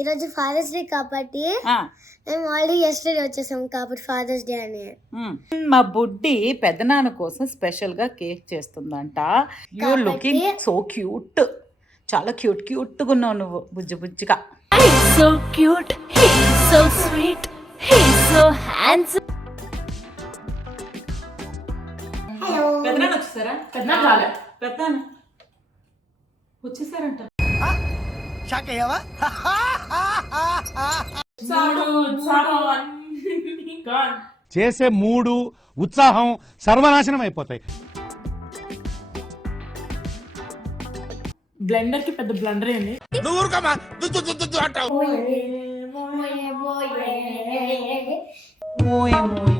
ఈరోజు father's day కాబట్టి మేము ఆల్రెడీ ఎస్టర్డే వచ్చేసాం కాబట్టి ఫాదర్స్ డే అని. మా బుడ్డి పెద్దనాన్న కోసం స్పెషల్ గా కేక్ చేస్తుందంట. యూ లుకింగ్ సో క్యూట్, చాలా క్యూట్ క్యూట్ గా ఉన్నావు నువ్వు బుజ్జి బుజ్జిగా. So cute, he's so sweet, he's so handsome. Hello పెద్దనాన్న వచ్చేసారా? పెద్దనాన్న వచ్చేసారంట. చేసే మూడు ఉత్సాహం సర్వనాశనం అయిపోతాయి. బ్లెండర్ కి పెద్ద బ్లండర్ ఏంది. మోయ్ మోయ్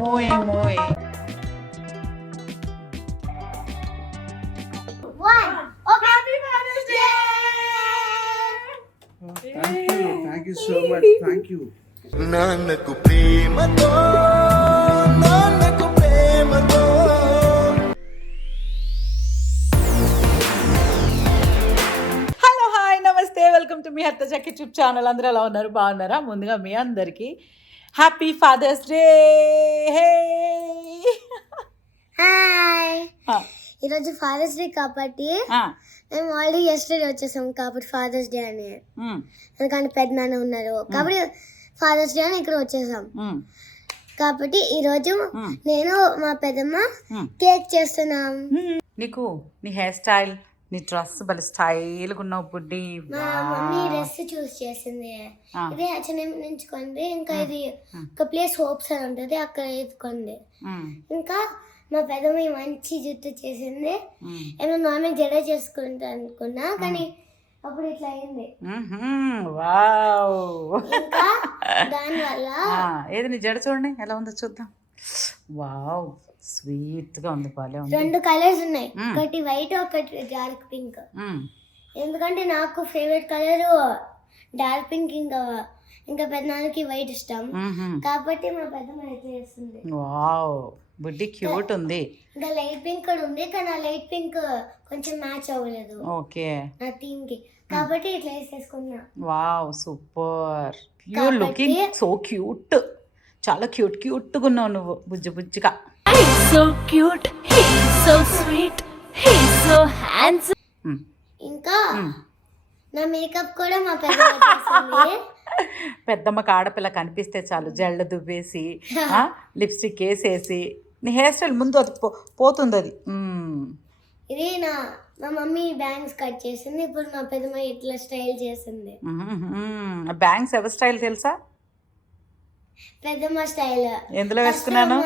మోయ్ మోయ్. Thank you so much. Thank you. నాన్నకు ప్రేమతో నాన్నకు ప్రేమతో. హలో హాయ్ నమస్తే, వెల్కమ్ టు మీ హర్త చక్కి యూట్యూబ్ ఛానల్. అందరూ ఎలా ఉన్నారు? బాగున్నారా? ముందుగా మీ అందరికీ హ్యాపీ ఫాదర్స్ డే. హాయ్. ఈరోజు ఫాదర్స్ డే కాబట్టి మేము ఆల్రెడీ ఎస్టర్డే వచ్చేసాం కాబట్టి ఫాదర్స్ డే అని. ఎందుకంటే పెద్దనాన్న ఉన్నారు కాబట్టి ఫాదర్స్ డే అని ఇక్కడ వచ్చేసాం. కాబట్టి ఈరోజు నేను మా పెద్దమ్మ కేక్ చేస్తున్నాం. నీకు నీ హెయిర్ స్టైల్, నీ డ్రెస్ భలే స్టైల్గా ఉన్నావు బుడ్డి. మా మమ్మీ డ్రెస్ చూస్ చేసింది. ఇది హెచ్ఎన్ఎం నుంచి కొంది. ఇంకా ఇది ఒక ప్లేస్ హోప్స్ అని ఉంటుంది, అక్కడ ఇది కొంది. ఇంకా మా పెద్దమ్మ మంచి జుట్టు చేసింది. ఏమో నార్మల్ జడ చేసుకుంటా అనుకున్నా కానీ అప్పుడు ఇట్లా అయింది. ఇంకా దానివల్ల ఏది నీ జడ చూడండి ఎలా ఉందో చూద్దాం. వావ్, స్వీట్ గా ఉంది. బాలే ఉంది. 2 కలర్స్ ఉన్నాయి, ఒకటి వైట్ ఒకటి డార్క్ పింక్. ఎందుకంటే నాకు ఫేవరెట్ కలర్ డార్క్ పింక్, ఇంకా పెద్దనాన్నకి వైట్ ఇష్టం కాబట్టి మా పెద్దమ్మ ఇట్లా చేస్తుంది. వావ్, బుడ్డి క్యూట్ ఉంది. ఇంకా లైట్ పింక్ కూడా ఉంది కానీ ఆ లైట్ పింక్ కొంచెం మ్యాచ్ అవ్వలేదు ఓకే నా థీమ్ కి, కాబట్టి ఇట్లా వేసేసుకున్నా. Wow, super. You looking so cute, చాలా క్యూట్ క్యూట్ గా ఉన్నావు నువ్వు బుజ్జి బుజ్జిగా. He's so cute, he's so sweet, he's so handsome. ఇంకా నా మేకప్ కూడా మా పెద్దమ్మ చేసింది. పెద్దమ్మకి ఆడపిల్ల కనిపిస్తే చాలు జల్లు దువ్వేసి లిప్స్టిక్ వేసేసి నీ హెయిర్ స్టైల్ ముందు అది పోతుంది అది. ఇది మా మమ్మీ బ్యాంగ్స్ కట్ చేసింది. ఇప్పుడు మా పెద్దమ్మ ఇట్లా స్టైల్ చేసింది. బ్యాంగ్స్ ఎవరి స్టైల్ తెలుసా? పెద్దమ్మ స్టైల్. ఎందులో వేసుకున్నాను?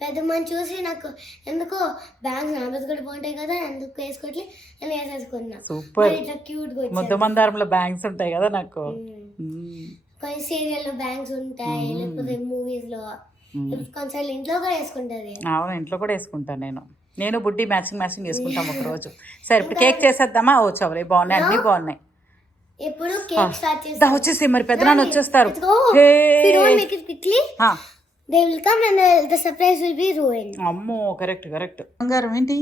పెద్దమ్మని చూసి నాకు ఎందుకో బ్యాంగ్స్ నాబెస్ కూడా బాగుంటాయి కదా, ఎందుకు వేసుకోవట్లే అని వేసేసుకున్నా. సూపర్. ఇట్లా క్యూట్ గా ముద్ద మందారంలో బ్యాంగ్స్ ఉంటాయి కదా నాకు. కొన్ని సీరియల్ లో బ్యాంగ్స్ ఉంటాయి, లేకపోతే మూవీస్ లో, కొంచెం ఇంట్లో కూడా వేసుకుంటది. అవును, ఇంట్లో కూడా వేసుకుంటాను నేను బుడ్డి మ్యాచింగ్ వేసుకుంటాం ఒక రోజు. సరే ఇప్పుడు కేక్ చేసేద్దామా? ఓ చవలే బాగున్నాయి, అన్ని బాగున్నాయి. ఎప్పుడు కేక్ స్టార్ట్ చేస్తా వచ్చేసి మరి పెద్దనాన్న వచ్చేస్తారు. They will come and the surprise will be ruined. అమ్మో, కరెక్ట్ బంగారం ఏంటి?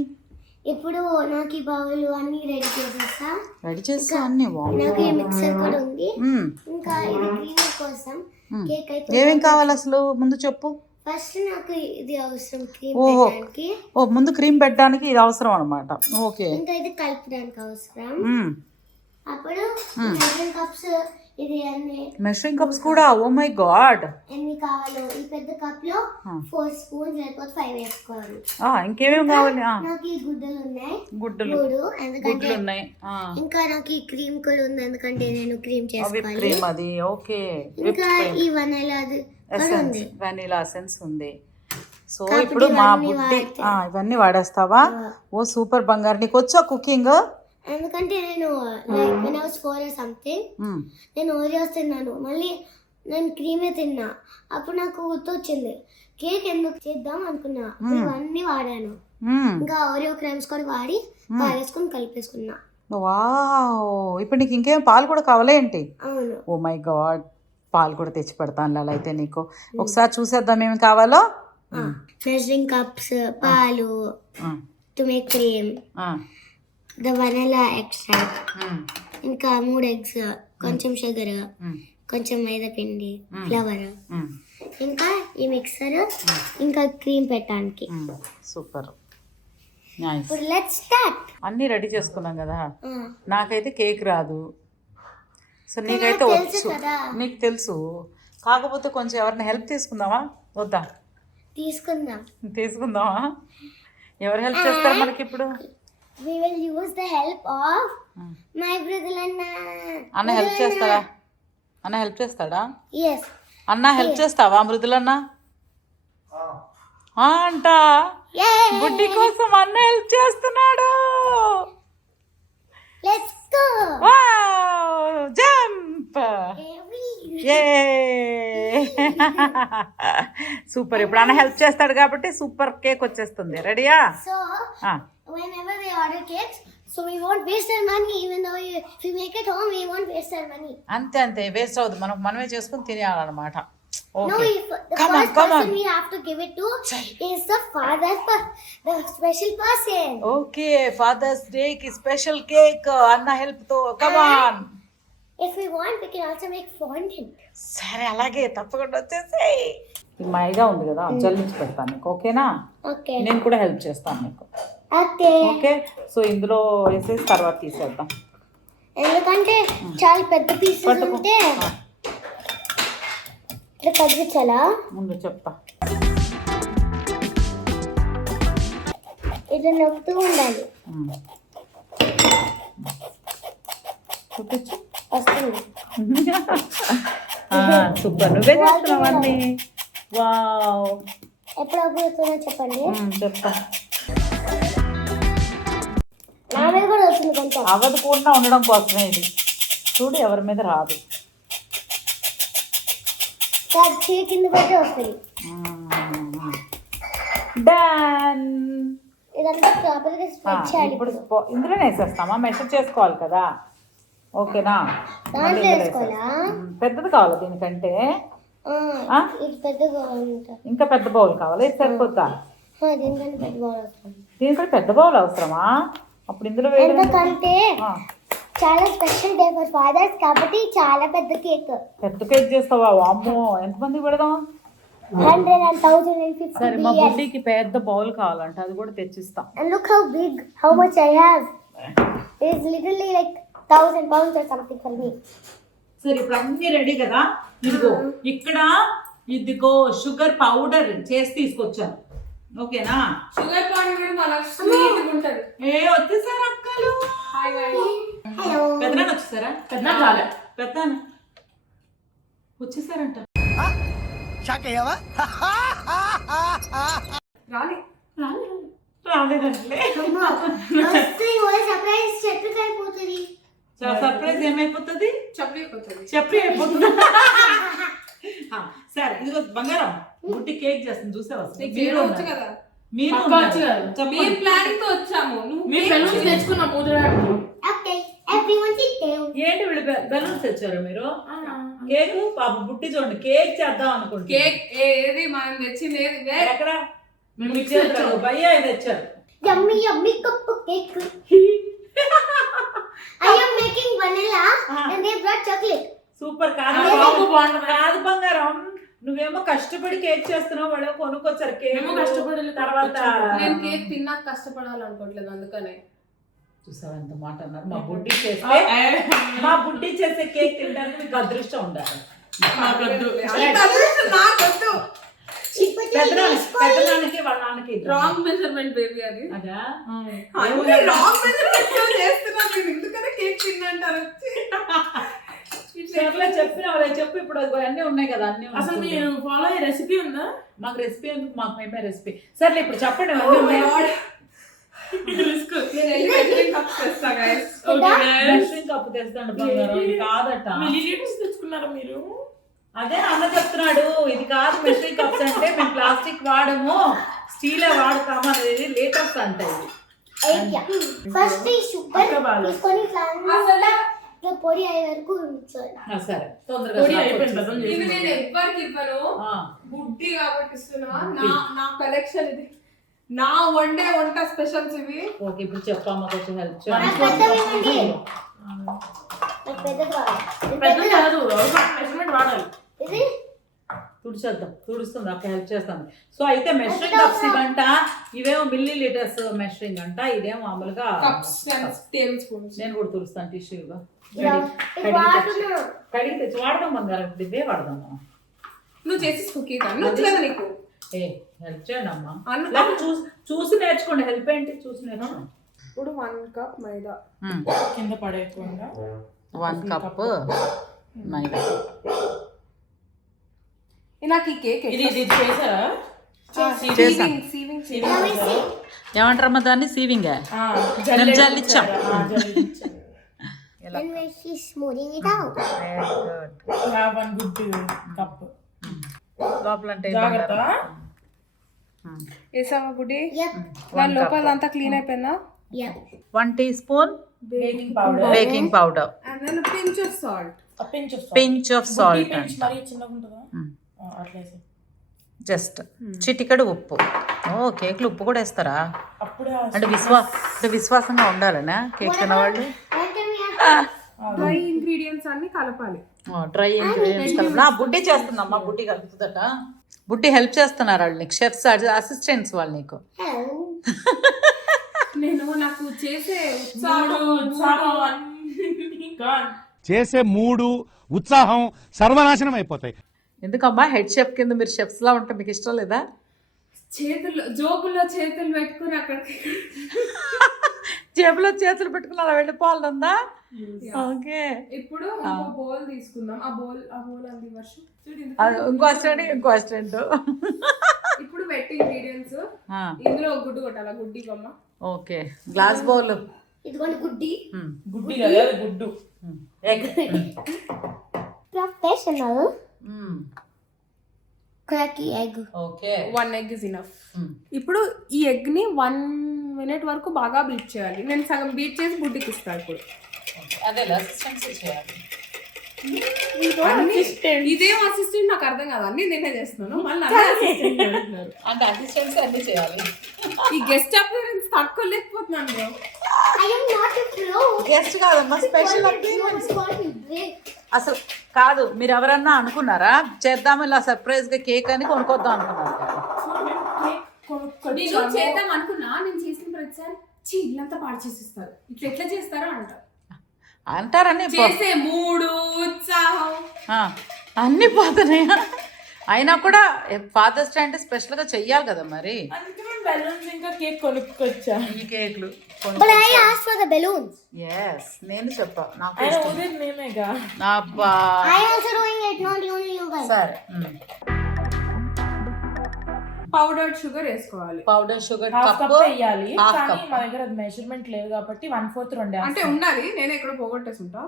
ఇప్పుడు నాకు ఈ బౌల్ అన్ని రెడీ చేసేస్తా. రెడీ చేస్తా అన్ని. నాకు ఈ మిక్సర్ కూడా ఉంది. ఇంకా ఇది క్రీమ్ కోసం కేక్ అయితే ఏమేం కావాలి అసలు ముందు చెప్పు. ఫస్ట్ నాకు ఇది అవసరం క్రీమ్ పెట్టడానికి. ఓ ముందు క్రీమ్ పెట్టడానికి ఇది అవసరం అన్నమాట. ఓకే. ఇంకా ఇది కలపడానికి అవసరం. అప్పుడు మెజరింగ్ కప్స్, ఇది అన్ని మెజరింగ్ కప్స్ కూడా. ఓ మై గాడ్, ఎన్ని కావాలో ఈ పెద్ద కప్ లో 4 స్పూన్స్ లేకపోతే 5 వేసుకోవాలి. ఇంకేమేమి కావాలి? నాకు ఈ గుడ్డలు ఉన్నాయి, గుడ్డలు 3, ఎందుకంటే ఉన్నాయి. ఇంకా నాకు ఈ క్రీమ్ కూడా ఉంది ఎందుకంటే నేను క్రీమ్ చేసుకోవాలి. క్రీమ్ అది. ఓకే. ఇంకా ఈ వెనిలా ఉంది, వెనిలా ఎసెన్స్ ఉంది. సో ఇప్పుడు మా బుడ్డి ఇవన్నీ వాడేస్తావా? ఓ సూపర్ బంగారు. నీకు వచ్చా కుకింగ్? ఎందుకంటే నేను when I was 4 or something నేను ఓరియోస్ తిన్నాను, మళ్ళీ నేను క్రీమే తిన్నా. అప్పుడు నాకు గుర్తొచ్చింది కేక్ ఎందుకు చేద్దాం అనుకున్నా. ఇవన్నీ వాడాను. ఇంకా ఓరియో క్రీమ్స్ కూడా వాడి పాలేసుకొని కలిపేసుకున్నా. వావ్, ఇప్పుడు నీకు ఇంకేం పాలు కూడా కావాలా ఏంటి? అవును. ఓ మై గాడ్, పాలు కూడా తెచ్చి పెడతాను అలా అయితే నీకు. ఒకసారి చూసేద్దాం ఏమి కావాలో. మెజరింగ్ కప్స్, పాలు, to make cream, the vanilla extract, ఇంకా 3 eggs, కొంచెం షుగర్, కొంచెం మైదా పిండి, ఫ్లవర్, ఇంకా ఈ మిక్సర్, ఇంకా క్రీమ్ పెట్టడానికి. Super, nice. ఇప్పుడు లెట్స్ స్టార్ట్. అన్నీ రెడీ చేసుకున్నాం కదా. నాకైతే కేక్ రాదు, సో నీకైతే వచ్చు, నీకు తెలుసు. కాకపోతే కొంచెం ఎవరిని హెల్ప్ తీసుకుందామా వద్దా? తీసుకుందామా? ఎవరు హెల్ప్ చేస్తారు మనకి ఇప్పుడు? We will use the help of my brother Anna. అన్న హెల్ప్ చేస్తాడా? అన్న హెల్ప్ చేస్తాడా? Yes. అన్న హెల్ప్ చేస్తావా మృదులన్న? అంట బుడ్డి కోసం అన్న హెల్ప్ చేస్తున్నాడు. Let's go. జంప్. సూపర్. ఇప్పుడు అన్న హెల్ప్ చేస్తాడు కాబట్టి సూపర్ కేక్ వచ్చేస్తుంది. రెడీయా? So whenever we order cakes, so we won't waste our money. Even though if we make it home, we won't waste our money. అంతే అంతే, waste అవుతుంది. మనమే చేసుకుని తినేయాలన్నమాట. No, the first person we have to give it to is the the special person. Okay, Father's Day ki special cake Anna help to. Come on. If we want, we can also make fondant. సరే అలాగే, తప్పకుండా వచ్చేసేయ్. మైదా ఉంది కదా, జల్లించి పెడతాను నీకు, ఓకేనా? Okay. నేను కూడా హెల్ప్ చేస్తాను నీకు. Okay. ఓకే, సో ఇందులో వేసేసి తర్వాత తీసేద్దాం. ఎందుకంటే చాలా పెద్ద పీసెస్ పట్టుకో. ఉంటే ఇట్లా కదిలించాలా? ముందు చెప్తా. ఇట్లా నొక్కుతూ ఉండాలి. చూపించు. వస్తుంది. సూపర్, నువ్వే చేస్తున్నావు అన్నీ. వావ్, ఎప్పుడప్పుడు వస్తుందో చెప్పండి. చెప్తా. నా మీద కూడా వస్తుంది కొంచెం. అవ్వకుండా ఉండడం కోసమే ఇది. చూడు, ఎవరి మీద రాదు. చేయి కింద పెట్టి వస్తుంది. డన్. ఇదంతా ప్రాపర్గా స్ప్రెడ్ చేయాలి. ఇప్పుడు ఇందులోనే వేసేస్తామా? మెషర్ చేసుకోవాలి కదా, ఓకేనా? దాంట్లో వేసుకోవాలా? పెద్దది కావాలి దీనికంటే. ఇది పెద్దగా ఉంటుంది. ఇంకా పెద్ద బౌల్ కావాలి. ఇది సరిపోద్దా? దీనికంటే పెద్ద బౌల్ వస్తుంది. దీనికంటే పెద్ద బౌల్ అవసరమా? అప్పుడు ఇందులో వేయడం ఎందుకంటే చాలా స్పెషల్ డే ఫర్ ఫాదర్స్ కాబట్టి చాలా పెద్ద కేక్. పెద్ద కేక్ చేస్తావా? వామ్మో, ఎంతమంది పెడదాం? 100 and 1000 and 50. సరే, మా బుడ్డికి పెద్ద బౌల్ కావాలంట, అది కూడా తెచ్చిస్తా. And look how big, how much I have. It is literally like 1000 pounds or something for me. సరే, ఇప్పుడు అన్నీ రెడీ కదా. ఇదిగో ఇక్కడ, ఇదిగో షుగర్ పౌడర్ చేసి తీసుకొచ్చాను, ఓకేనా? షుగర్ పౌడర్ అలా స్వీట్ ఉంటది. వచ్చేసారా అక్కలు? Hello. పెద్దనాన్న వచ్చేసారా? పెద్దనాన్న వచ్చేసారంట. రాలేదంటే సర్ప్రైజ్ చెప్పి అయిపోతుంది. సర్ప్రైజ్ ఏమైపోతుంది? చెప్పిపోతుంది. చెప్పి అయిపోతుంది. సరే, ఇదిగో బంగారం, బుట్టి కేక్ చేస్తుంది, చూసావా? మీరు వచ్చు కదా, మీరు మేము ప్లానింగ్ తో వచ్చాము. నువ్వు తెచ్చుకున్నా Okay, everyone sit down. ఏంటి వీళ్ళు బెలూన్స్ తెచ్చారు మీరు? కేక్ పాప బుట్టి చూడండి, కేక్ చేద్దాం అనుకుంటా. కేక్ ఏది మనం తెచ్చింది? ఎక్కడ? భయ్యా తెచ్చారు. Yummy, yummy cupcake. I am making vanilla and they brought chocolate. Super. కాదు కాదు బంగారం, నువ్వేమో కష్టపడి కేక్ చేస్తున్నావు, వాళ్ళు కొనుక్కొచ్చారు కేక్. కష్టపడాలి తర్వాత నేను కేక్ తిన్నాక కష్టపడాలనుకోవట్లేదు, అందుకనే. చూసావా ఎంత మాట అన్నారు? మా బుడ్డి చేస్తే, మా బుడ్డి చేసే కేక్ తినడానికి మీకు అదృష్టం ఉండాలి. పెద్దనాన్నకి వాళ్ళ నాన్నకి రాంగ్ మెజర్మెంట్ బేబీ అది. అదా? రాంగ్ మెజర్మెంట్ చేస్తున్నాను, ఎందుకనే కేక్ తిన్నంటారు. చెప్పిన వాళ్ళే చెప్పు. ఇప్పుడు అన్నీ ఉన్నాయి కదా, అన్ని. అసలు మీరు ఫాలో అయ్యే రెసిపీ ఉందా? మాకు రెసిపీ ఎందుకు, మాకు మేమే రెసిపీ. సర్లే, ఇప్పుడు చెప్పండి. అన్నీ ఉన్నాయి. కప్పు తెస్తాను బంగారం, ఇది కాదట. తెచ్చుకున్నారా మీరు? అదే అన్న చెప్తున్నాడు, ఇది కాదు మెషరింగ్ కప్స్ అంటే, మేము ప్లాస్టిక్ వాడము, స్టీలే వాడతాము అనేది లేటెస్ట్ అంట ఇది. ఫస్ట్ ఈ షుగర్ తీసుకొని ఇట్లా పొడి అయ్యే వరకు ఉంచాలి. సరే, తొందరగా ఇది నేను ఎవ్వరికి ఇవ్వను, బుడ్డి కాబట్టి ఇస్తున్నా. నా కలెక్షన్ ఇది, నా వంట స్పెషల్స్ ఇవి. ఓకే, ఇప్పుడు చెప్పమ్మా, కొంచెం హెల్ప్ చేయండి. నాకు పెద్దది కావాలి. పెద్ద కాదు మెజర్మెంట్ వాడాలి. ఇది తుడిచేద్దాం, తుడుస్తుంది అక్క, హెల్ప్ చేస్తాను. సో అయితే మెషరింగ్ కప్స్ ఇవంట, ఇవేమో మిల్లీ లీటర్స్ మెషరింగ్ అంట, ఇదేమో మామూలుగా టేబుల్ స్పూన్స్. నేను కూడా తుడుస్తాను టిష్యూగా. వాడుతున్నా. కడిగి తెచ్చి వాడదాం బంగారం, ఇవే వాడదాం. నువ్వు చేసి కేక్ అన్న నీకు ఏ హెల్ప్ చేయండి అమ్మా, చూసి నేర్చుకోండి. హెల్ప్ ఏంటి, చూసి నేర్చుకోండి. ఇప్పుడు 1 కప్ మైదా కింద పడేయకుండా 1 కప్ మైదా. నాకు ఈ కేక్ ఇది చేసారా? ఏమంటారమ్మా దాన్ని? సీవింగ్. నేను జల్లిచ్చాం. And when she's smoothing it out. One good cup. లోపల అంటే జాగ్రత్త. వేసావా గుడ్డి? Yep. దాని లోపల అంతా క్లీన్ అయిపోయిందా? Yep. 1 teaspoon baking powder, baking powder, And then a pinch of salt. pinch of salt, మరి చిన్నగా ఉంటుందా? అట్లేసి జస్ట్ చిటికెడు ఉప్పు. ఓ కేక్లు ఉప్పు కూడా వేస్తారా? అప్పుడే అంటే విశ్వాసంగా ఉండాలనా కేక్ తినవాళ్ళు? When can we have dry ingredients అన్ని కలపాలి. డ్రై ఇంగ్రీడియంట్స్ కలిపి బుడ్డి చేస్తుందమ్మా, బుడ్డి కలుపుతుందట. బుడ్డి హెల్ప్ చేస్తున్నారు వాళ్ళు నీకు, షెఫ్స్ అసిస్టెంట్స్ వాళ్ళు నీకు. hello? నాకు చేసే చేసే మూడు ఉత్సాహం సర్వనాశనం అయిపోతాయి. ఎందుకమ్మా హెడ్ షెఫ్ కింద మీరు షెఫ్స్ లా ఉంటే మీకు ఇష్టం లేదా? జోబుల్లో చేతులు పెట్టుకుని అక్కడికి జేబులో చేతులు పెట్టుకుని అలా వెళ్ళిపోవాలందా? ఓకే. ఇప్పుడు బౌల్ తీసుకుందాం. ఆ బౌల్ అంది వర్షం. ఇంకో అసిస్టెంట్. ఇప్పుడు వెట్ ఇంగ్రీడియంట్స్ ఇందులో గుడ్డు కొట్టాలా? గుడ్డి బొమ్మ. Okay, glass bowl. ఇదిగోండి గుడ్డి. గుడ్డి కదా, గుడ్డు. Egg. Professional. Cracky egg. Okay. 1 egg is enough. ఇప్పుడు ఈ ఎగ్ ని 1 minute వరకు బాగా బీట్ చేయాలి. నేను సగం బీట్ చేసి బుడ్డికి ఇస్తాను. ఇప్పుడు అదే అసిస్టెంట్స్ చేయాలి. ఇదేం అసిస్టెంట్ నాకు అర్థం కాదు, అన్ని నేనే చేస్తున్నాను. మళ్ళీ అంటే అసిస్టెంట్స్ అన్ని చేయాలి. ఈ గెస్ట్ అపియరెన్స్ తక్కువ లేకపోతున్నాను bro. I am not a pro. Guest కాదమ్మా, స్పెషల్. అసలు కాదు, మీరు ఎవరన్నా అనుకున్నారా చేద్దాం ఇలా సర్ప్రైజ్ గా కేక్ అని కొనుక్కొద్దాం అనుకున్నారు? నేను చేద్దాం అనుకున్నా, నేను చేసిన ప్రతిసారి ఇల్లంతా పాడు చేసిస్తారు. ఇట్లా ఎట్లా చేస్తారో అంటారని చేసే మూడు ఉత్సాహం అన్ని పోతున్నాయా? అయినా కూడా ఫాదర్స్ డే అంటే స్పెషల్ గా చెయ్యాలి కదా మరి. బెలూన్స్ ఇంకా కేక్ కొనుక్కొచ్చా. ఈ కేక్లు But I asked for the balloons. yes నేను చెప్పా నాకు ఆయన ఇష్టం. ఊదే నేనేగా. అబ్బా I also doing it, not only you guys. సరే. పౌడర్డ్ షుగర్ వేసుకోవాలి. పౌడర్ షుగర్ హాఫ్ కప్ వేయాలి, హాఫ్ కానీ కప్. మా దగ్గర అది మెజర్మెంట్ లేదు కాబట్టి 1/4 2 అంటే ఉండాలి, నేను ఎక్కడ పోగొట్టేసుంటా.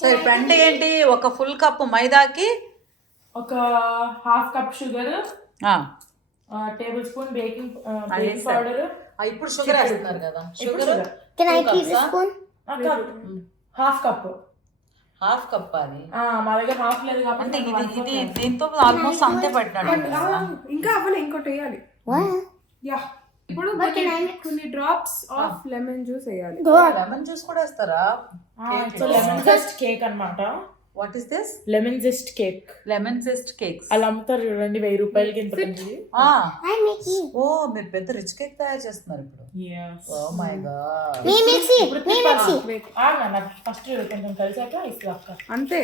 సరే ఇప్పుడు అంటే ఏంటి, ఒక ఫుల్ కప్ మైదాకి ఒక half cup sugar, table spoon baking powder. ఇప్పుడు షుగర్ వేస్తున్నారు కదా, sugar Can I keep the spoon? Half cup. Half cup అది. మా దగ్గర హాఫ్ లేదు అంటే కాబట్టి ఇది దీంతో ఆల్మోస్ట్ అంతే పట్టినట్టు. ఇంకా అవ్వలే, ఇంకోటి వేయాలి. What? యా. ఇప్పుడు కొన్ని డ్రాప్స్ ఆఫ్ లెమన్ జ్యూస్ వేయాలి. లెమన్ జ్యూస్ కూడా వేస్తారా? లెమన్ జెస్ట్ కేక్ అన్నమాట. What is this? Lemon Zest cake. Lemon Zest cakes అలా అమ్ముతారు చూడండి, 1000 రూపాయలకి ఇంత ఉంది. I'm making. ఓ మీరు పెద్ద రిచ్ కేక్ తయారు చేస్తున్నారు ఇప్పుడు. Oh my God. Me mixy. Me mixy. నాకు ఫస్ట్ కొంచెం కలిసాక ఇస్తా అక్క. అంతే.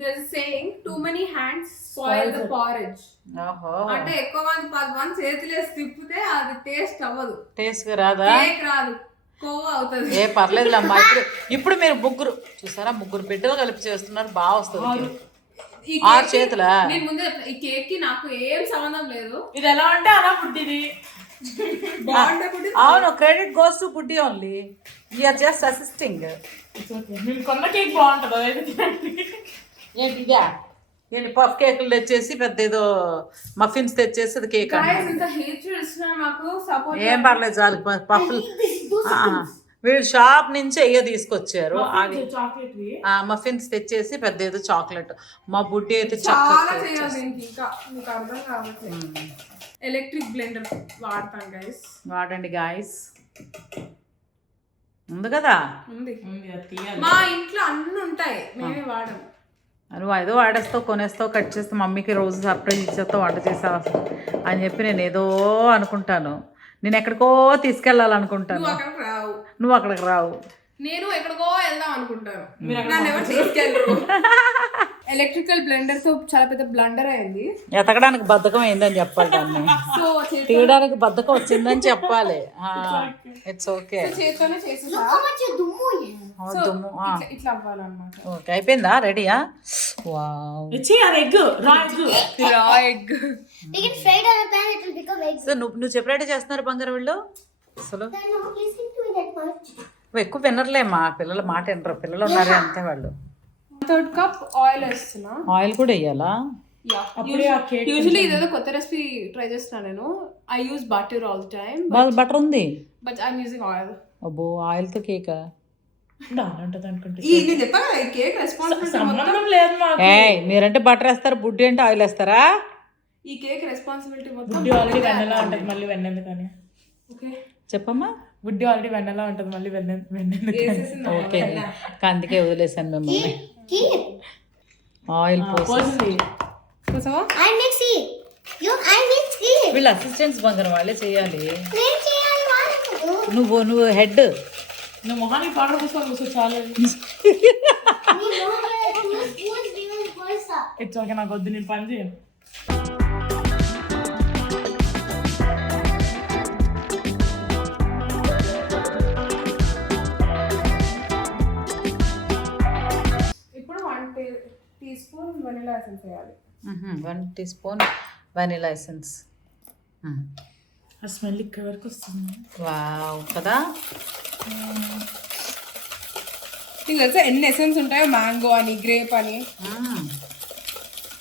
There's a saying, too many hands spoil the porridge. ఓహో, అంటే ఎక్కువ మంది 10 మంది చేతులేసి తిప్పితే అది టేస్ట్ అవ్వదు, టేస్ట్ రాదా? కేక్ రాదు, కొవ్వు అవుతుంది. ఏ పర్లేదులమ్మా. ఇప్పుడు మీరు ముగ్గురు చూసారా, ముగ్గురు బిడ్డలు కలిపి చేస్తున్నారు, బాగా వస్తుంది. ఈ 6 చేతులా? నేను ముందే ఈ కేక్ కి నాకు ఏం సంబంధం లేదు. ఇది ఎలా అంటే అలా పుట్టింది. బాగుండకుండా అవును, క్రెడిట్ గోస్ టు బుడ్డి ఓన్లీ, యూఆర్ జస్ట్ అసిస్టింగ్. మేము కొన్న కేక్ బాగుంటుంది అదైతే. ఏంటి ఇదా? ఏంటి పఫ్ కేకులు తెచ్చేసి పెద్ద ఏదో మఫిన్స్ తెచ్చేసి అది కేక్ guys అంటే ఇంత hatred ఇస్తున్నారు మాకు, సపోర్ట్ ఏం పర్లేదు చాలు. పఫ్లు వీళ్ళు షాప్ నుంచి అయ్యో తీసుకొచ్చారు అవి చాక్లెట్ మఫిన్స్ తెచ్చేసి పెద్ద ఏదో చాక్లెట్. మా బుడ్డి అయితే చాలా చక్కగా చేయాలి దీనికి ఇంకా మీకు అర్థం కావచ్చు. ఎలక్ట్రిక్ బ్లెండర్ వాడతాం గైస్. వాడండి గాయస్. ఉంది కదా, ఉంది. మా ఇంట్లో అన్ని ఉంటాయి, మేమే వాడము. నువ్వు ఏదో వాడేస్తావు, కొనేస్తావు, కట్ చేస్తావు, మమ్మీకి రోజు సర్ప్రైజ్ ఇచ్చేస్తావు, వంట చేస్తావు అని చెప్పి నేను ఏదో అనుకుంటాను. నేను ఎక్కడికో తీసుకెళ్ళాలనుకుంటాను, అక్కడికి రావు. నువ్వు అక్కడికి రావు. నేను ఎక్కడికో వెళ్దాం అనుకుంటాను, నన్ను ఎవరు తీసుకెళ్ళరు. ఎలక్ట్రికల్ బ్లెండర్ తో చాలా పెద్ద బ్లండర్ అయింది. ఎతకడానికి బద్ధకం అయిందని చెప్పాలి, దాన్ని సో తీయడానికి బద్ధకం వచ్చిందని చెప్పాలి. It's okay. చేతితోనే చేసేసా. దుమ్ము ఇట్లా అవ్వాలన్నమాట. ఓకే, అయిపోయిందా? రెడీయా? వావ్. ఎగ్ రా egg You can fry it on a pan, it will become egg. So నువ్వు చెప్పినట్టు చేస్తున్నారు బంగారు వీళ్ళు. అసలు They're not listening to me that much. నువ్వు ఎక్కువ వినర్లే, మా పిల్లల మాట వినరు. పిల్లలు ఉన్నారే అంతే వాళ్ళు. 1/3 కప్ ఆయిల్ వేస్తున్నా. ఆయిల్ కూడా వేయాలా? యూజువల్లీ ఇదేదో కొత్త రెసిపీ ట్రై చేస్తున్నాను నేను. I use butter all the time, butter ఉంది, but I am using oil. అబ్బో, ఆయిల్తో కేకా? ఉంటుంది అనుకుంటే నేను చెప్పాను కదా, ఈ కేక్ రెస్పాన్సిబిలిటీ మొత్తం. సంబంధం లేదు మాకు. మీరంటే బటర్ వేస్తారు, బుడ్డి అంటే ఆయిల్ వేస్తారా? ఈ కేక్ రెస్పాన్సిబిలిటీ మొత్తం బుడ్డి ఆల్రెడీ వెన్నెలా ఉంటుంది, మళ్ళీ వెన్నెందుకని. ఓకే చెప్పమ్మా. బుడ్డి ఆల్రెడీ వెన్నెలా ఉంటుంది, మళ్ళీ వెన్నెందుకని. ఓకే, అందుకే వదిలేసాను మిమ్మల్ని. Keep. ఆయిల్ పోసి చూసావా? I mix it. I mix it. వీళ్ళ అసిస్టెంట్స్ బంగారం వాళ్ళే చేయాలి. నేను చేయాలి వాళ్ళకు. నువ్వు హెడ్. నువ్వు మొహానికి పౌడర్ పూసుకొని కూర్చో చాలు. నేను 2 spoons given first. It's okay, నాకు వద్దు, నేను పని చేయను. ఇప్పుడు 1 teaspoon వెనిలా ఎసెన్స్ వేయాలి. 1 teaspoon వెనిలా ఎసెన్స్. ఆ స్మెల్ ఇక్కడ వరకు వస్తుంది. వావ్ కదా. నీకు తెలుసా ఎన్ని ఎసెన్స్ ఉంటాయో, మ్యాంగో అని, గ్రేప్ అని.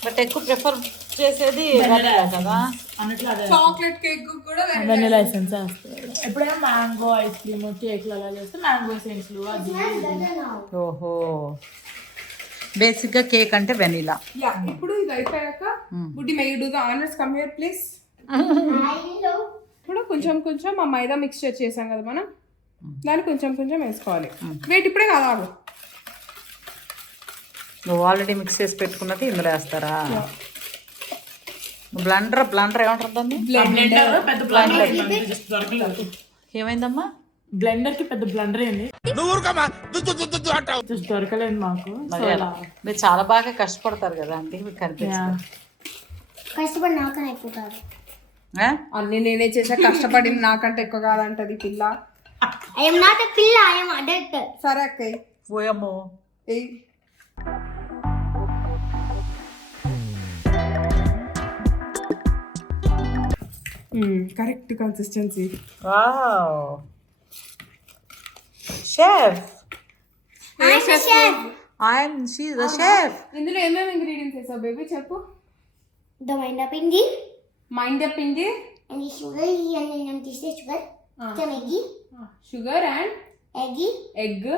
బట్ ఎక్కువ ప్రిఫర్ చేసేది వెనిలా కదా. అన్నట్లు అదే చాక్లెట్ కేక్ కూడా వెనిలా ఎసెన్స్ వేస్తారు. ఎప్పుడైనా మ్యాంగో ఐస్ క్రీమ్, కేక్లు అలా చేస్తే మ్యాంగో ఎసెన్స్లు అది. ఓహో, బేసిక్ గా కేక్ అంటే వెనిలా. యా. ఇప్పుడు ఇది అయిపోయాక బుడ్డి may you do the honours, come here please. ఇప్పుడు కొంచెం కొంచెం ఆ మైదా మిక్స్చర్ చేసాం కదా మనం, దాన్ని కొంచెం కొంచెం వేసుకోవాలి. వెయిట్ ఇప్పుడే కాదు, నువ్వు ఆల్రెడీ మిక్స్ చేసి పెట్టుకున్నది ఇందులో వేస్తారా? బ్లండర్ ఏమంటుంది? బ్లెండర్ పెద్ద బ్లెండర్ జస్ట్ దొరకలేదు. ఏమైందమ్మా? బ్లెండర్ కి పెద్ద బ్లెండర్ ఏంది జస్ట్ దొరకలేదు మాకు. మీరు చాలా బాగా కష్టపడతారు కదా, అందుకే మీకు కనిపిస్తుంది. కష్టపడి నాకనే ఎక్కుతారు. అన్ని నేనే చేసా, కష్టపడింది నాకంటే ఎక్కువ కాదంటది పిల్ల. I am not a పిల్ల, I am adult. సరే అక్క, ఓయమ్మో. Correct consistency. Wow, chef. She's a chef. ఇందులో ఏమేమి ఇంగ్రీడియంట్స్ వేసావు బేబీ చెప్పు. The మైదా పిండి మైదా పిండి and the sugar, and then తీసే sugar, some egg, sugar and egg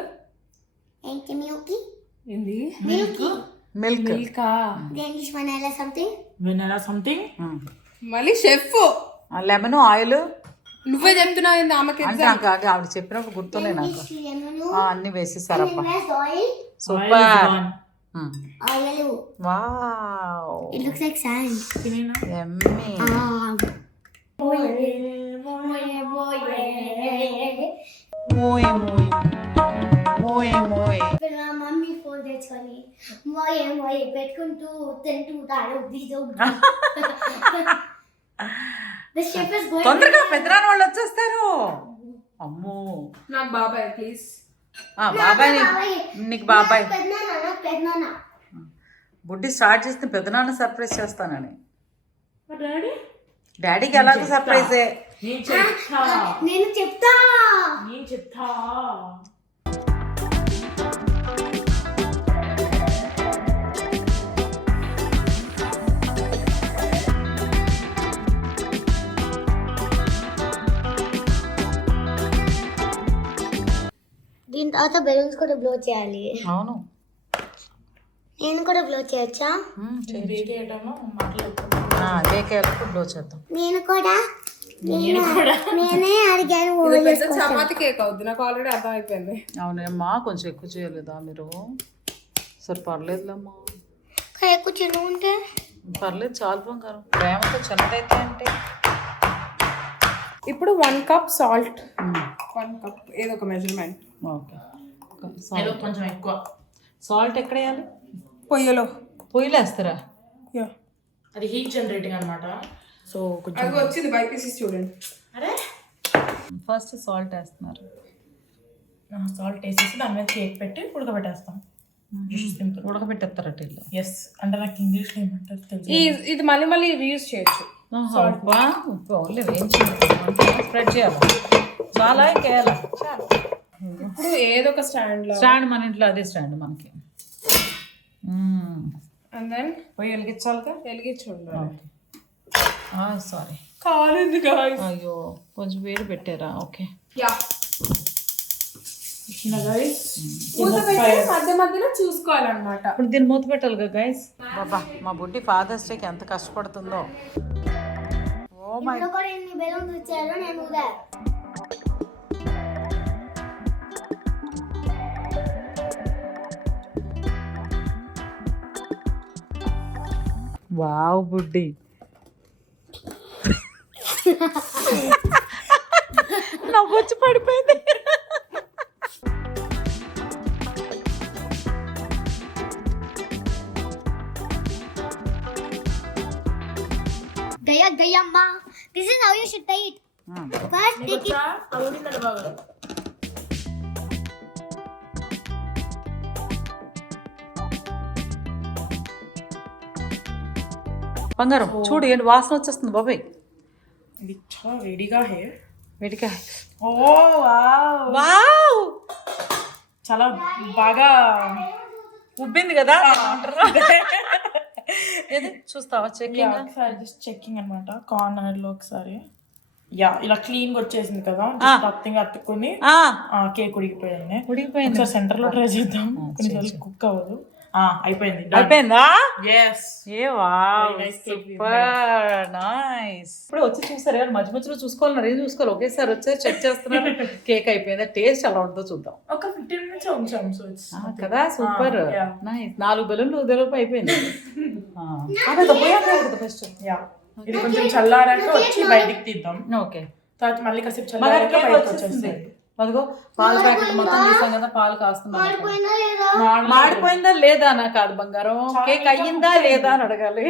and milk, ఏంది మిల్క్. మిల్కా, then this vanilla something. Vanilla something. మళ్ళీ షెఫ్ లెమన్, ఆయిల్. నువ్వే చెప్తున్నావు ఏంది ఆమెకి అంటే నాకు ఆవిడ చెప్పినప్పుడు గుర్తులే నాకు. అన్ని వేసేసారప్ప. oil. Super. Oil. Wow, It looks like sand. యమ్మీ. నా మమ్మీ ఫోన్ తెచ్చుకొని మోయే పెట్టుకుంటూ తింటూ తాడు దిగు. The chef is going. తొందరగా పెద్దరాని వాళ్ళు వచ్చేస్తారు. అమ్మో, నాకు బాబాయ్ ప్లీజ్. బాబాయ్ నీకు బాబాయ్. పెద్దనాన్న బుడ్డి స్టార్ట్ చేస్తే పెద్దనాన్న సర్ప్రైజ్ చేస్తానని. డాడీ డాడీకి ఎలాగో సర్ప్రైజే. నేను చెప్తా. తర్వాత బెలూన్స్ కూడా బ్లో చేయాలి. అవును. నేను కూడా బ్లో చేయొచ్చా? బేక్ చేయటము మాట్లాడుతాం. బేకేళ్ళకు బ్లో చేద్దాం. నేను కూడా నేనే అడిగాను. ఇది పెద్ద చపాతి కేక్ అవుద్ది, నాకు ఆల్రెడీ అర్థం అయిపోయింది. అవునమ్మా, కొంచెం ఎక్కువ చేయలేదా మీరు? సరే పర్లేదులేమ్మా, ఎక్కువ చిన్న ఉంటే పర్లేదు, చాలు బంగారం. ప్రేమతో చిన్నదైతే అంటే ఇప్పుడు 1 కప్ సాల్ట్, 1 కప్ ఏదో ఒక మెజర్మెంట్. ఓకే. కొంచెం ఎక్కువ సాల్ట్ ఎక్కడ వేయాలి? పొయ్యిలో. పొయ్యిలో వేస్తారా? అది హీట్ జనరేటింగ్ అనమాట. సో కొంచెం అది వచ్చింది బైపీసీస్ చూడండి. అరే ఫస్ట్ సాల్ట్ వేస్తున్నారు. సాల్ట్ వేసేసి దాని మీద కేక్ పెట్టి ఉడకబెట్టేస్తాం. ఉడకబెట్టేస్తారట ఇల్లు. ఎస్, అంటే నాకు ఇంగ్లీష్లో ఏమంటారు తెలుసు. ఇది మళ్ళీ మళ్ళీ రీయూజ్ చేయొచ్చు. ఓన్లీ స్ప్రెడ్ చేయాలి. చాలా ఇంకేయాలి. ఇప్పుడు ఏదో ఒక స్టాండ్ లో, స్టాండ్ మన ఇంట్లో అదే స్టాండ్ మనకి. అండ్ దెన్ పోయి వెలిగించాలిగా. వెలిగించుండాలి. సారీ, కాలేదు గాయ్స్. అయ్యో కొంచెం వేడి పెట్టారా? ఓకే. యా, గైస్ మూత పెట్టి మధ్య మధ్యలో చూసుకోవాలన్నమాట. ఇప్పుడు దీన్ని మూత పెట్టాలిగా గైస్. బాబా, మా బుడ్డి ఫాదర్స్ డేకి ఎంత కష్టపడుతుందో. ఓ మై, ఇంట్లో కూడా ఎన్ని బెలూన్స్ ఇచ్చారో నేను ఊదా. వావ్ బుడ్డి, నవ్వొచ్చి పడిపోయింది. Gaya Gaya Ma. This is how you should tie it. First take it. అవుతుందండి బాగా. బంగారం చూడు, ఏంటి వాసన వచ్చేస్తుంది బాబాయ్. ఇది చాలా వేడిగా హే. వేడిగా. ఓ వావ్, వావ్, చాలా బాగా ఉబ్బింది కదా. ఏది చూస్తావా? చెక్కింగ్. ఒకసారి జస్ట్ చెక్కింగ్ అనమాట. కార్నర్ లో ఒకసారి ఇలా క్లీన్ గా వచ్చేసింది కదా, నథింగ్ అతుక్కుని కేక్ ఉడికిపోయింది. ఉడికిపోయింది. సెంటర్ లో ట్రై చేద్దాం, కొన్నిసార్లు కుక్ అవ్వదు. అయిపోయింది. అయిపోయిందా? yes. ఏ wow, Very nice cake. Super nice. ఇప్పుడు వచ్చి చూసారు కానీ మధ్య మధ్యలో చూసుకోవాలి, ఏం చూసుకోవాలి. ఒకేసారి వచ్చారు, చెక్ చేస్తున్నారు. కేక్ అయిపోయిందా? టేస్ట్ ఎలా ఉంటుందో చూద్దాం. ఒక 15 minutes ఉంచాం. సో ఇట్స్ కదా, సూపర్ yeah. నైస్. 4 బెలూన్లు ఉదయలోపు అయిపోయింది. ఫస్ట్ ఇది కొంచెం చల్లారాక వచ్చి బయటికి తీద్దాం. ఓకే. తర్వాత మళ్ళీ కాసేపు చల్లారాక బయటకు వచ్చేస్తుంది. అదిగో పాల ప్యాకెట్ మొత్తం తీసాం కదా, పాలు కాస్తున్నాం. పోయినా లేదా? మాడిపోయిందా లేదా నా కాదు బంగారం, కేక్ అయ్యిందా లేదా అని అడగాలి.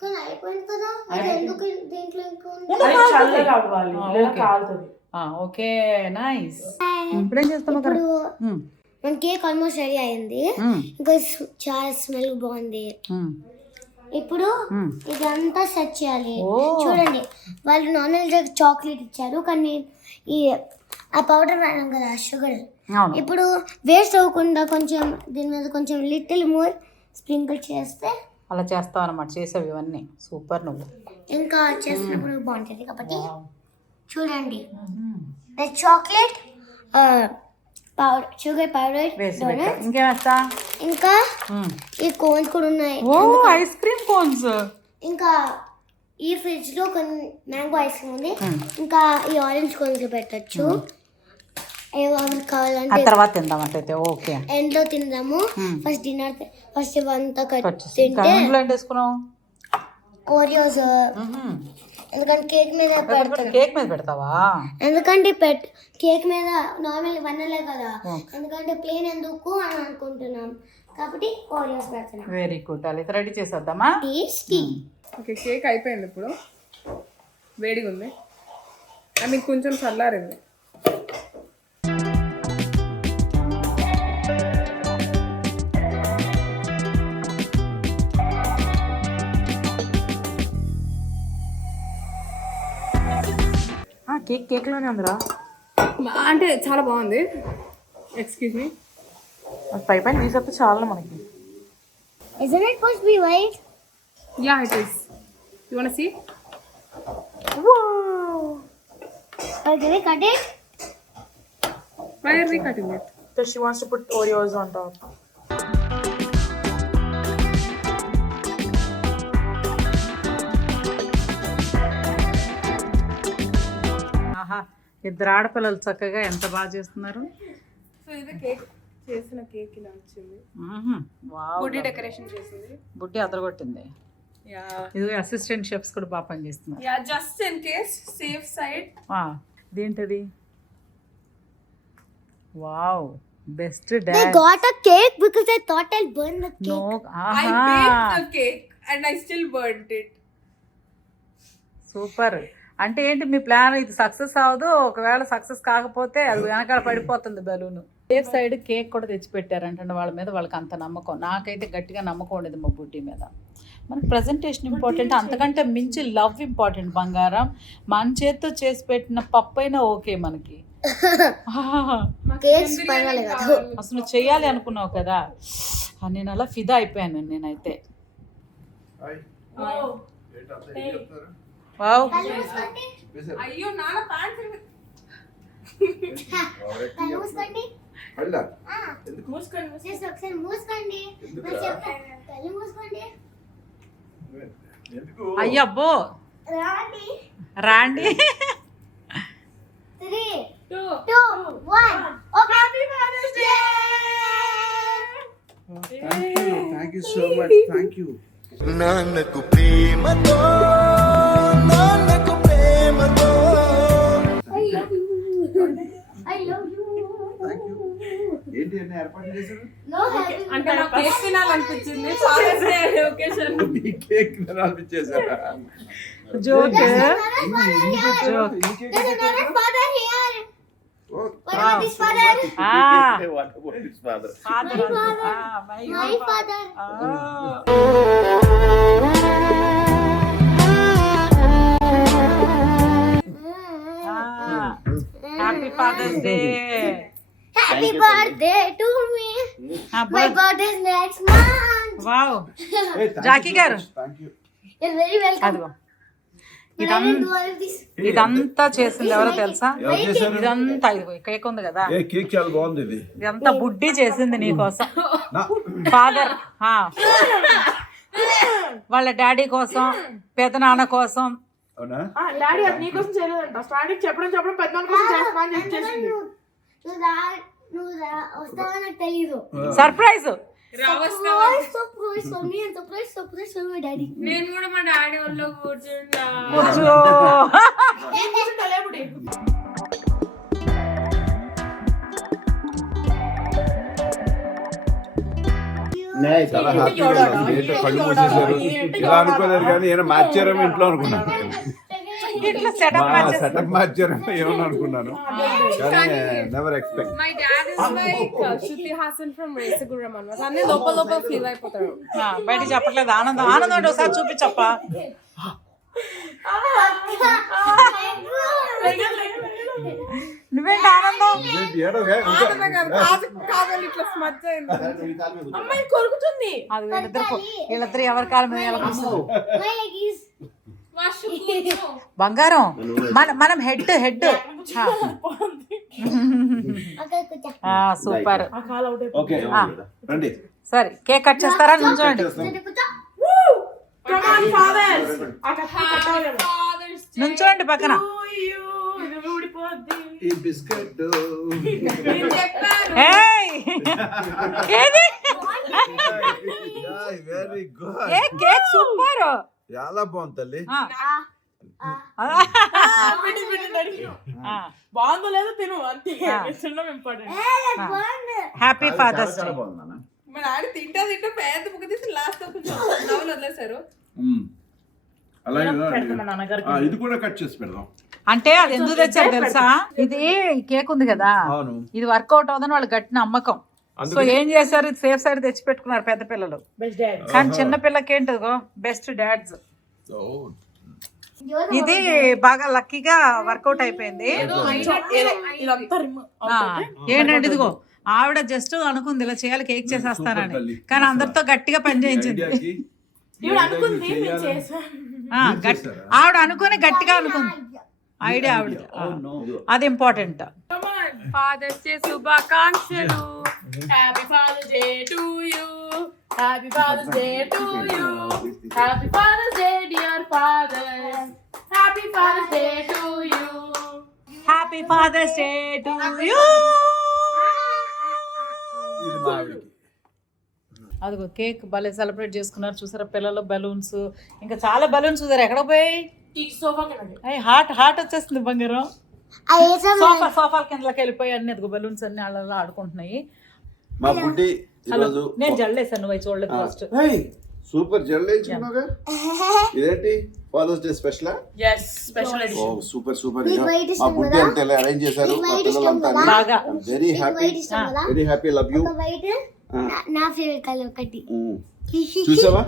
కానీ అయిపోయింది కదా, అది ఎందుకు దీంట్లో ఇంకా ఉంది? అది చల్లగా అవ్వాలి, లేదా కాలుతుంది. Okay nice. ఇప్పుడేం చేస్తాం? ఇప్పుడు మన కేక్ ఆల్మోస్ట్ రెడీ అయింది. ఇంకా చాలా స్మెల్ బాగుంది. ఇప్పుడు ఇదంతా సెట్ చేయాలి. చూడండి, వాళ్ళు నార్మల్గా చాక్లెట్ ఇచ్చారు, కానీ ఆ పౌడర్ వేయడం కదా, షుగర్. ఇప్పుడు వేస్ట్ అవ్వకుండా కొంచెం దీని మీద కొంచెం లిటిల్ మోర్ స్ప్రింకిల్ చేస్తే అలా చేస్తావు అనమాట. చేసావు ఇవన్నీ సూపర్. నువ్వు ఇంకా చేసినప్పుడు బాగుంటుంది కాబట్టి చూడండి. చాక్లెట్ పౌడర్, షుగర్ పౌడర్, ఇంకేమేస్తా? ఇంకా ఈ కోన్స్ కూడా ఉన్నాయి. Ice cream cones. ఇంకా ఈ ఫ్రిడ్జ్ లో కొన్ని మ్యాంగో ఐస్ క్రీమ్ ఉంది. ఇంకా ఈ ఆరెంజ్ కోన్స్ పెట్టచ్చు. కావాలంటే తర్వాత తిందామంటే. ఓకే, ఎండ్ లో తిందాము. ఫస్ట్ డిన్నర్, ఫస్ట్ ఇవంతా తింటే వేసుకున్నావు ఓరియోస్. ఎందుకంటే కేక్ మీద పెడతాను. కేక్ మీద పెడతావా? ఎందుకంటే కేక్ మీద నార్మల్ వన్నలే కదా, ఎందుకంటే ప్లేన్ ఎందుకు అని అనుకుంటున్నాం కాబట్టి ఓరియోస్ పెడుతున్నాం. Very good. అలా రెడీ చేసేద్దామా? టేస్టీ. ఓకే, కేక్ అయిపోయింది. ఇప్పుడు వేడిగా ఉంది, ఐ మీన్ కొంచెం చల్లారింది. కేక్ లోనే ఉందిరా, అంటే చాలా బాగుంది. ఎక్స్క్యూజ్ మీ, పై పైన తీసేస్తే చాలా మనకి. Isn't it supposed to be white? Yeah, it is. You want to see? Wow. Okay, we cut it. Why are we cutting it? Because she wants to put Oreos on top. ఆహా, ఇద్దరు ఆడపిల్లలు చక్కగా ఎంత బాగా చేస్తున్నారు. So ఇది cake చేసిన cake ఇలా వచ్చింది. వావ్, బుడ్డి డెకరేషన్ చేసింది. బుడ్డి అదరగొట్టింది. ఇది అసిస్టెంట్ షెఫ్స్ కూడా బాగా పనిచేస్తున్నారు. Yeah, just in case safe side. ఇదేంటది? Wow, best They dad. got a cake because I thought I'll burn the cake. నో, I baked the cake and I still burnt it. Super. అంటే ఏంటి మీ plan? ఇది success అవ్వదు, ఒకవేళ success కాకపోతే అది వెనకాల పడిపోతుంది బెలూన్. సేఫ్ సైడ్ కేక్ కూడా తెచ్చిపెట్టారంటే వాళ్ళ మీద వాళ్ళకి అంత నమ్మకం. నాకైతే గట్టిగా నమ్మకం ఉండేది మా బుడ్డి మీద. మనకి ప్రజెంటేషన్ ఇంపార్టెంట్, అంతకంటే మించి లవ్ ఇంపార్టెంట్. బంగారం మన చేత్తో చేసి పెట్టిన పప్పు అయినా ఓకే మనకి. Cakes పర్వాలేదు. అసలు నువ్వు చెయ్యాలి అనుకున్నావు కదా, నేను అలా ఫిదా అయిపోయాను నేనైతే. వావ్, అయ్యో నాన్న ప్యాంట్ మూసుకోండి. మూసుకోండి. Just ఒకసారి మూసుకోండి. మరి చెప్పండి. కళ్ళు మూసుకోండి. అయ్యబ్బో, రాండి. రాండి. 3, 2, 1. Okay. Happy Father's Day. Thank you so much. Thank you. నాన్నకు ప్రేమతో నాన్నకు ప్రేమతో I love you. Thank you. ఏంటి అన్ని ఏర్పాటు చేశారు? No happy. అంటే నాకు కేక్ తినాలనిపించింది. Father's Day occasion. ఈ కేక్ తినాలనిపించేశారా? Joke. There's another father here. What about this father? What about his father? My father. Happy father's day. Happy birthday to me. My birthday is next month. Wow, Hey, thank Jackie you so గారు. much. Thank you. You're very welcome. అదిగో, But I didn't do all of this. ఇదంతా చేసింది ఎవరో తెలుసా? ఎవరు చేశారు? ఇదంతా ఇదిగో కేక్ ఉంది కదా, ఏ కేక్ చాలా బాగుంది ఇది. ఇదంతా బుడ్డి చేసింది నీకోసం. నా- ఫాదర్ వాళ్ళ డాడీ కోసం, పెదనాన్న కోసం. అవునా? డాడీ అది నీకోసం చేయలేదంట. స్టార్టింగ్ చెప్పడం పెద్దవాళ్ళ కోసం చేస్తున్నా అని చెప్పి చేసింది. నువ్వు వస్తావని నాకు తెలీదు. Surprise. Surprise for me and surprise for my daddy. నేను కూడా మా డాడీ వాళ్ళ కూర్చుంటా. కూర్చో. చాలా హ్యాపీగా ఉంది. ఏంటో కళ్ళు మూసేశారు. ఇలా అనుకోలేదు కానీ ఏమైనా మార్చారేమో ఇంట్లో అనుకున్నాను. ఇట్లా సెటప్ మార్చారేమో ఏమన్నా అనుకున్నాను కానీ never expect. My dad is like Shruti Hassan from Resaguram అన్నమాట. అన్నీ లోపల ఫీల్ అయిపోతాడు. బయట చెప్పట్లేదు. ఆనందం ఆనందం అంటే ఒకసారి చూపించప్పా. నువ్వేంటి ఆనందం? కాదని ఇట్లా స్మచ్ అయింది. అమ్మాయి కొరుకుతుంది. అది వీళ్ళిద్దరు ఎవరి కాలం మీద ఎలా కూర్చున్నారు? My leg is వర్షం కూర్చో. బంగారం, మనం హెడ్ okay, kucha. సూపర్. ఆ కాల్ అవుట్ ఓకే రండి. సరే కేక్ కట్ చేస్తారా? నుంచోండి. Kucha. Come on, fathers. ఆ కథ కట్టాలి. Father's Day. నుంచోండి పక్కన. ఇది ఊడిపోద్ది. ఈ బిస్కెట్ నేను చెప్పాను. ఏయ్! ఏది? Very good. ఏ కేక్ సూపర్. చాలా బాగుంది తల్లి. బాగుందో లేదో తిను అంతే. తినడం ఇంపార్టెంట్. Happy father's day. చాలా బాగుంది నాన్న. మా డాడీ తింటా పెద్ద బుక్క తీసి లాస్ట్ లో కొంచెం నవ్వులు వదిలేశారు. అలాగే పెడతాం మా నాన్నగారికి. ఇది కూడా కట్ చేసి పెడదాం. అంటే అది ఎందుకు తెచ్చారు తెలుసా? ఇది కేక్ ఉంది కదా, అవును. ఇది వర్కౌట్ అవుదని వాళ్ళు గట్టి నమ్మకం. సో ఏం చేశారు, ఇది సేఫ్ సైడ్ తెచ్చి పెట్టుకున్నారు పెద్ద పిల్లలు. Best dad. కానీ చిన్న పిల్లకి ఏంటిదో బెస్ట్ డాడ్స్. ఇది బాగా లక్కీగా వర్కౌట్ అయిపోయింది. ఇదంతా ఏంటంటే ఇదిగో ఆవిడ జస్ట్ అనుకుంది ఇలా చేయాలి, కేక్ చేసేస్తానని. కానీ అందరితో గట్టిగా పని చేయించింది. ఇవి అనుకుంది నేను చేశాను. ఆవిడ అనుకుని గట్టిగా అనుకుంది. ఐడియా ఆవిడ, అది ఇంపార్టెంట్. ఫాదర్స్ డే శుభాకాంక్షలు. Happy father's day to you. Happy father's day to you. Happy father's day dear father. Happy father's day to you. Happy father's day to you. ఇది మా ఆవిడకి. అదిగో కేక్ భలే సెలబ్రేట్ చేసుకున్నారు చూసారా, పిల్లలు బలూన్స్, ఇంకా చాలా బలూన్స్ చూసారు. ఎక్కడ పోయి సోఫా హాట్ హాట్ వచ్చేస్తుంది బంగారం. సోఫాల కిందకి వెళ్ళిపోయి అన్ని అదిగో బలూన్స్ అన్ని అలా ఆడుకుంటున్నాయి. మా బుడ్డి ఈరోజు నేను జల్లేసాను, నువ్వు చూడలేదు ఫస్ట్. సూపర్ జల్ వేయించుకున్నావుగా. ఇదేంటి ఫాదర్స్ డే స్పెషల్? స్పెషల్ ఓ సూపర్ సూపర్. మా బుడ్డి అంటే అరేంజ్ చేశారు మా పిల్లలంతా. బాగా very happy, very happy, love you. నా ఫేవరెట్ కలర్ ఒకటి. చూసావా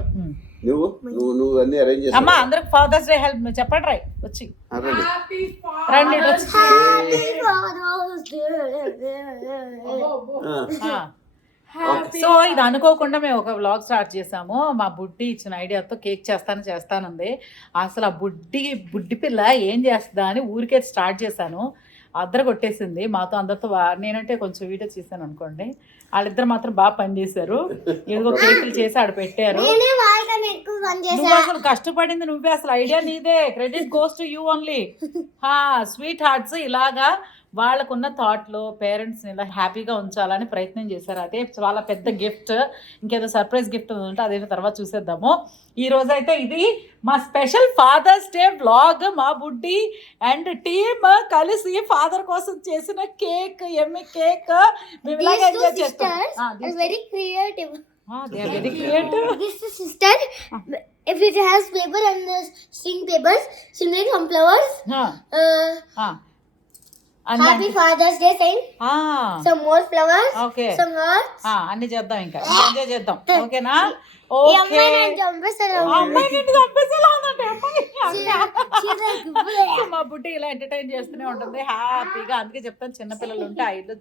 నువ్వు నువ్వు నువ్వు అన్ని అరేంజ్ చేసావు. అమ్మా అందరికి ఫాదర్స్ డే హెల్ప్ చెప్పండి రాయ్ వచ్చి రండి సో ఇది అనుకోకుండా మేము ఒక వ్లాగ్ స్టార్ట్ చేసాము. మా బుడ్డి ఇచ్చిన ఐడియాతో కేక్ చేస్తానంది. అసలు ఆ బుడ్డి పిల్ల ఏం చేస్తుందా అని ఊరికే స్టార్ట్ చేశాను. అద్దరు కొట్టేసింది మాతో అందరితో. నేనంటే కొంచెం వీడియో చేశాను అనుకోండి, వాళ్ళిద్దరు మాత్రం బాగా పనిచేశారు. ఏదో కేకులు చేసి ఆడ పెట్టారు. నువ్వు అసలు కష్టపడింది నువ్వే, అసలు ఐడియా నీదే. Credit goes to you only. Sweet hearts ఇలాగా వాళ్ళకున్న థాట్లో పేరెంట్స్ని ఇలా హ్యాపీగా ఉంచాలని ప్రయత్నం చేశారు. అదే చాలా పెద్ద గిఫ్ట్. ఇంకేదో సర్ప్రైజ్ గిఫ్ట్ ఉంటే అదే తర్వాత చూసేద్దాము. ఈ రోజు అయితే ఇది మా స్పెషల్ ఫాదర్స్ డే వ్లాగ్. మా బుడ్డి అండ్ టీమ్ కలిసి ఫాదర్ కోసం చేసిన కేక్, ఎమ్మి కేక్ మేము ఇలాగే ఎంజాయ్ చేస్తాం. Very creative. They are very creative. This is sister. If it has paper and the string papers, she made some flowers. Happy Father's Day saying. Some more flowers. Okay. Some hearts. అన్ని చేద్దాం, ఇంకా enjoy చేద్దాం. ఓకేనా? ఈ అమ్మాయి నన్ను చంపేస్తాను. మా బుడ్డి ఇలా ఎంటర్టైన్ చేస్తూనే ఉంటుంది హ్యాపీగా. అందుకే చెప్తాను, చిన్నపిల్లలు ఉంటే ఆ ఇల్లు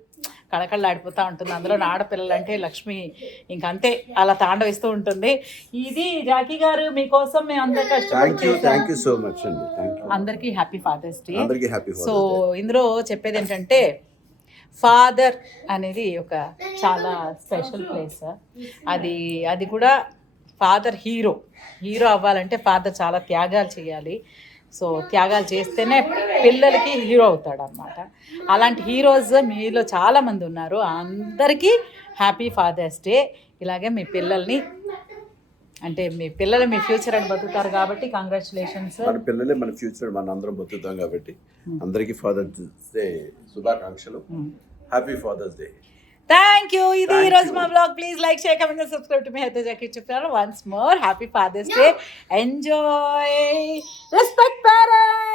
కళకళలాడిపోతూ ఉంటుంది. అందులో ఆడపిల్లలు అంటే లక్ష్మి ఇంకంతే అలా తాండవిస్తూ ఉంటుంది. ఇది జాకీ గారు మీకోసం మేము అందరూ థ్యాంక్ యూ సో మచ్ అండి. అందరికీ హ్యాపీ ఫాదర్స్ డే. అందరికీ హ్యాపీ. సో ఇందులో చెప్పేది ఏంటంటే ఫాదర్ అనేది ఒక చాలా స్పెషల్ ప్లేస్. అది కూడా ఫాదర్ హీరో అవ్వాలంటే ఫాదర్ చాలా త్యాగాలు చేయాలి. సో త్యాగాలు చేస్తేనే పిల్లలకి హీరో అవుతాడు అన్నమాట. అలాంటి హీరోస్ మీలో చాలామంది ఉన్నారు. అందరికీ హ్యాపీ ఫాదర్స్ డే. ఇలాగే మీ పిల్లల్ని అంటే మీ పిల్లలు మీ ఫ్యూచర్ అని బతుకుతారు కాబట్టి కంగ్రాచులేషన్స్. మన పిల్లలే మన ఫ్యూచర్, మన అందరం బతుకుతాం కాబట్టి అందరికీ ఫాదర్స్ డే శుభాకాంక్షలు. Happy father's day. Thank you. ఇది ఈ రోజు మా blog. Please like, share, comment, subscribe to మీ hair Jackie channel. Once more happy father's day. Enjoy, respect parents.